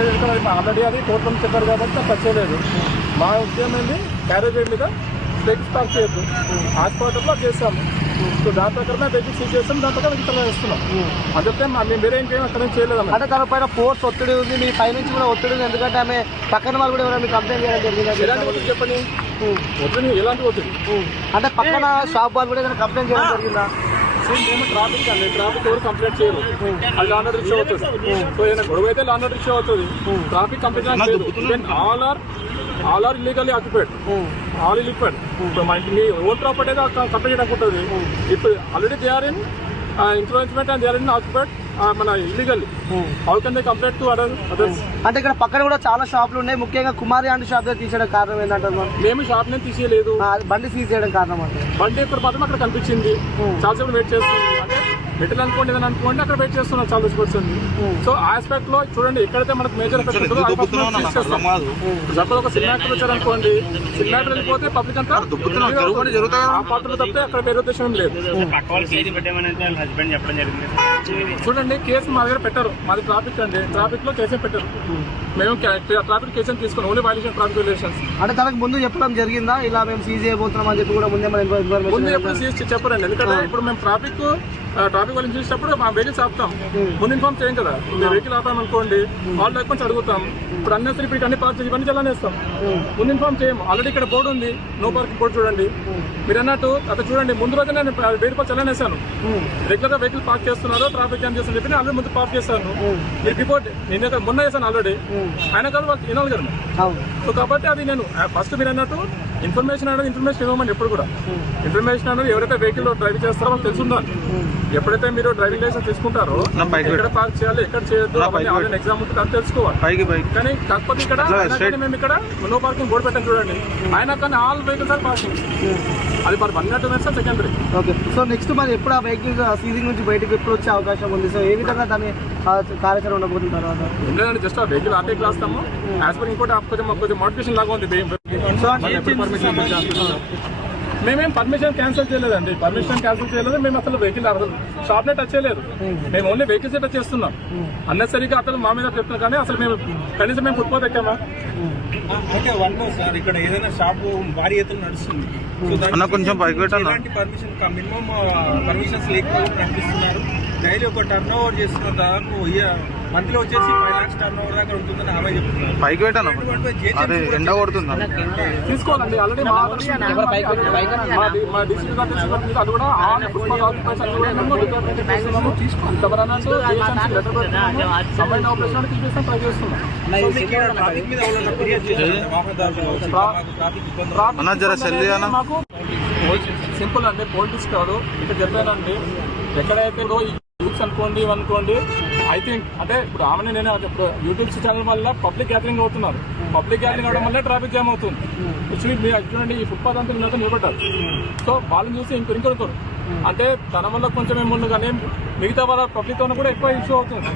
లేదు ఆల్రెడీ అది కోర్టులో చెప్పారు కాబట్టి నాకు వచ్చేయలేదు. మా ఉద్యమం ఏంటి క్యారేజ్ మీద వెహికల్స్ పార్క్ చేయొద్దు, హాస్పిటల్లో చేస్తాము. సో దాని ప్రకారమే వెహికల్ సీజ్ చేస్తాం, దాని ప్రకారం వెహికల్ వేస్తున్నాం. అందుకే మేము వేరే ఇంకేం అక్కడ నుంచి చేయలేదు. అంటే తన పైన ఫోర్స్ ఒత్తిడి ఉంది, మీ పై నుంచి కూడా ఒత్తిడి ఉంది, ఎందుకంటే ఆమె పక్కన వాళ్ళు కూడా ఎవరైనా మీకు కంప్లైంట్ చేయడం జరిగింది. ఎలాంటి ఒత్తిడి చెప్పండి? ఒత్తిడి ఎలాంటి ఒత్తిడి అంటే పక్కన షాప్ వాళ్ళు కూడా ఏదైనా కంప్లైంట్ చేయడం జరిగిందా? మేము ట్రాఫిక్ అండి, ట్రాఫిక్ ఎవరు కంప్లైంట్ చేయరు, అది లాండ్ ఆర్డర్ ఇష్యూ అవుతుంది. సో ఏదైనా గొడవ అయితే లాండ్ ఆర్డర్ ఇష్యూ అవుతుంది, ట్రాఫిక్ కంప్లైంట్ లేదు. All are illegally occupied, all illiquid. ఇప్పుడు మన మీ ఓన్ ప్రాపర్టీ కంప్లైంట్ చేయడానికి ఉంటుంది. ఇప్పుడు already they are in encroachment and they are in occupied మన illegally. How can they complaint to others? అంటే ఇక్కడ పక్కన కూడా చాలా షాపులు ఉన్నాయి, ముఖ్యంగా కుమారి అండ్ షాప్ తీసేయడం కారణం ఏంటంటే మేము షాప్ నేను తీసేయలేదు, బండి సీజ్ చేయడం కారణం అంటే బండి ఇక్కడ మాత్రం అక్కడ కనిపించింది, చాలాసేపు వెయిట్ చేస్తుంది. అంటే మెటల్ అనుకోండి ఏదైనా అనుకోండి అక్కడ వెయిట్ చేస్తున్నాం చాలా పర్సెంట్. సో ఆ ఆస్పెక్ట్ లో చూడండి ఎక్కడైతే మనకు మేజర్ ఎఫెక్ట్ ఉంటుందో సపోజ్ ఒక సినిమా యాక్టర్ వచ్చారనుకోండి, సినిమా యాక్టర్ వెళ్ళిపోతే పబ్లిక్ అంతా ఆ పాత్రలు తప్పితే అక్కడ వేరే ఉద్దేశం లేదు. చూడండి కేసు మా దగ్గర పెట్టారు, మాది ట్రాఫిక్ అండి, ట్రాఫిక్ లో కేసే పెట్టారు. మేము ట్రాఫిక్ కేసు తీసుకున్నాం, ఓన్లీ వైలేషన్ ట్రాఫిక్ వైలేషన్స్. అంటే తనకు ముందు చెప్పడం జరిగిందా ఇలా మేము సీజ్ చేయబోతున్నాం అని చెప్పి కూడా ముందే ముందు ఎప్పుడు సీజ్ చెప్పారండి? ఎందుకంటే ఇప్పుడు మేము ట్రాఫిక్ వాళ్ళని చూసినప్పుడు మా వెహికల్స్ ఆపుతాం, ముందు ఇన్ఫార్మ్ చేయం కదా. మేము వెహికల్ ఆపాం అనుకోండి, ఆల్ డాక్యుమెంట్స్ అడుగుతాం. ఇప్పుడు అన్నసరి ఇప్పుడు అన్ని పార్క్ ఇవన్నీ చల్లనేస్తాం, ముందు ఇన్ఫార్మ్ చేయము. ఆల్రెడీ ఇక్కడ బోర్డు ఉంది, నో పార్కింగ్ బోర్డు చూడండి. మీరు అన్నట్టు అక్కడ చూడండి, ముందు రోజు నేను 1000 రూపాయలు చల్లనేసాను. రెగ్యులర్ గా వెహికల్ పార్క్ చేస్తున్నారు, ట్రాఫిక్ జామ్ చేస్తున్నారు చెప్పి ఆల్రెడీ ముందు పార్క్ చేస్తాను. మీరు బిఫోర్ నేను మొన్న చేశాను ఆల్రెడీ, ఆయన కాదు వాళ్ళు వినాలి కదా. సో కాబట్టి అది నేను ఫస్ట్ మీరు అన్నట్టు ఇన్ఫర్మేషన్ అనేది ఇన్ఫర్మేషన్ ఇవ్వమని ఎప్పుడు కూడా. ఇన్ఫర్మేషన్ అనేది ఎవరైతే వెహికల్ డ్రైవ్ చేస్తారో వాళ్ళు తెలుసుండాలి. ఎప్పుడైతే మీరు డ్రైవింగ్ లైసెన్స్ తీసుకుంటారో ఎక్కడ పార్క్ చేయాలి, ఎక్కడ చేయొద్దు, అవన్నీ ఎగ్జామ్ ఉంటుంది అది తెలుసుకోవాలి. కానీ కాకపోతే ఇక్కడ మేము ఇక్కడ నో పార్కింగ్ బోర్డు పెట్టాం చూడండి, ఆయన కానీ ఆల్ వెహికల్స్ ఆర్ పార్కింగ్, అది మరి 1 minutes secondary. Okay, so next మరి ఎప్పుడు ఆ వెహికల్ సీజింగ్ నుంచి బయటకు ఎప్పుడు వచ్చే అవకాశం ఉంది? సో ఏ విధంగా దాని కార్యాచరణ ఉండబోతుంది తర్వాత? ఏం లేదండి, జస్ట్ ఆ వెహికల్ ఆపే రాస్తాము. యాజ్ పర్ ఇంకోటి కొంచెం మోడిఫికేషన్ లాగా ఉంది. మేమేం పర్మిషన్ క్యాన్సిల్ చేయలేదండి, పర్మిషన్ క్యాన్సిల్ చేయలేదు. మేము అసలు వెహికల్ షాప్ నే టచ్ చేయలేదు, మేము ఓన్లీ వెహికల్స్ టచ్ చేస్తున్నాం. అన్నెసరిగా అతను మా మీద చెప్తున్నాం, కానీ అసలు మేము కనీసం మేము ఫుట్పాత్ ఎక్కామా? అంటే వన్ మోర్ సార్, ఇక్కడ ఏదైనా షాప్ భారీ ఎత్తున నడుస్తుంది, కొంచెం ఎలాంటి పర్మిషన్ మినిమం పర్మిషన్స్ లేకుండా నడిపిస్తున్నారు. డైలీ ఒక టర్న్ ఓవర్ చేస్తున్న దాదాపు మంత్లీ వచ్చేసి 5 lakhs టర్న్ ఓవర్ దాకా ఉంటుందని ఆమె చెప్తున్నారు. పైకి పెట్టాను ఎండ కొడుతుంది తీసుకోవాలండి. ఆల్రెడీ మా డిస్ట్రిక్ట్ అది కూడా మాకు సింపుల్ అండి. పోలీస్ కాదు ఇక్కడ చెప్పానండి, ఎక్కడైతే యూత్స్ అనుకోండి అనుకోండి, ఐ థింక్ అంటే ఇప్పుడు ఆమె నేను ఇప్పుడు యూట్యూబ్ ఛానల్ వల్ల పబ్లిక్ గ్యాదరింగ్ అవుతున్నారు, పబ్లిక్ గ్యాదరింగ్ అవడం వల్ల ట్రాఫిక్ జామ్ అవుతుంది. చూడండి ఈ ఫుట్పాత్ అంతా నిలబడ్డారు. సో వాళ్ళని చూసి ఇంకొకరు అంటే తన వల్ల కొంచెం ఏముంది, కానీ మిగతా వాళ్ళ పబ్లిక్ తో కూడా ఎక్కువ ఇష్యూ అవుతుంది.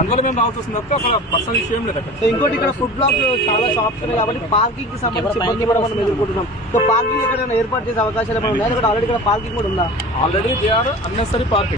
అందువల్ల మేము రావాల్సి వస్తుంది, అక్కడ పర్సనల్ ఇష్యూ ఏం లేదు అక్కడ. ఇంకోటి ఇక్కడ ఫుడ్ బ్లాక్ చాలా షాప్స్ ఉన్నాయి కాబట్టి పార్కింగ్ కి సంబంధించి ఇబ్బంది కూడా మనం ఎదుర్కొంటున్నాం. సో పార్కింగ్ ఎక్కడైనా ఏర్పాటు చేసే అవకాశాలు ఏమైనా ఉన్నాయి? ఆల్రెడీ ఇక్కడ పార్కింగ్ కూడా ఉందా? Already they are unnecessary parking.